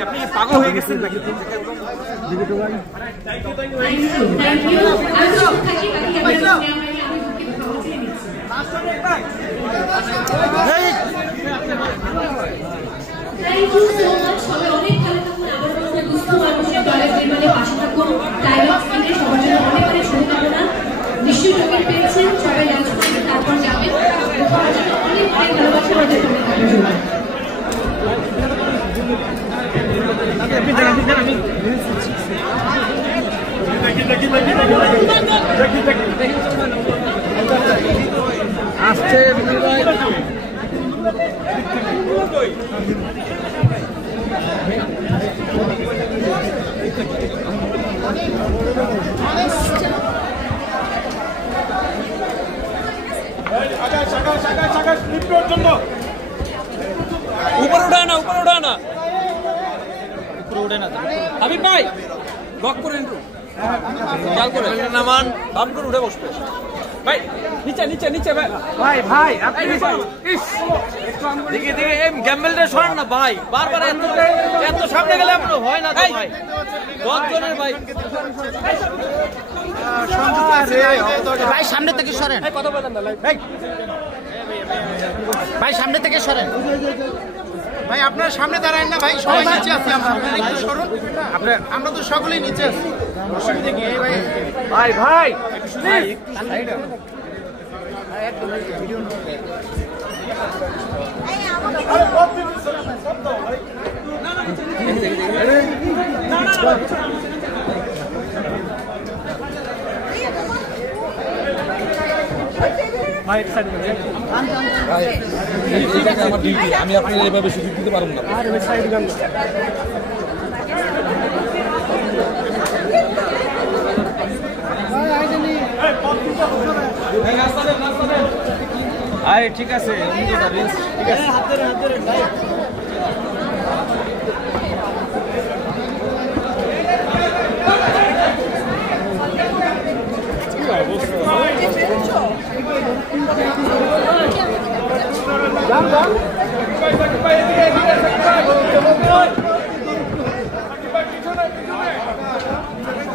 আপনি পাগল হয়ে গেছেন নাকি? Thank you so much. সবাই অনেক ভালো থাকুন। আবার আমাদের দুস্থ মানুষের দলের নির্মাণে পাশে থাকুন। ডায়লগ স্ক্রিনে সবার জন্য অনেক অনেক শুভকামনা। নিশ্চয়ই টোকেন পেয়েছেন, সবাই লাঞ্চ করবেন, তারপর যাবেন। সবার জন্য অনেক অনেক ভালোবাসা আমাদের সঙ্গে থাকার জন্য। আসছে ऊपर उठाना अभी भाई लक করে চাল করে নামান বাম করে উঠে বসবে ভাই নিচে ভাই আপনি ইস দেখে এই গ্যাম্বলটা সরান না ভাই বারবার এত সামনে গেলে আপনার হয় না তো ভাই 10 জনের ভাই ভাই সামনে থেকে সরেন কথা বলেন না ভাই সামনে থেকে সরেন ভাই আপনারা সামনে দাঁড়ান না ভাই সবাই নিচে আছি আমরা একটু সরুন আমরা তো সকলেই নিচে আছি অসুবিধা কি ভাই আমার ডিউটি আমি আপনাদের এভাবে সুযোগ দিতে পারবো না আরে ঠিক আছে ঠিক আছে কি অবস্থা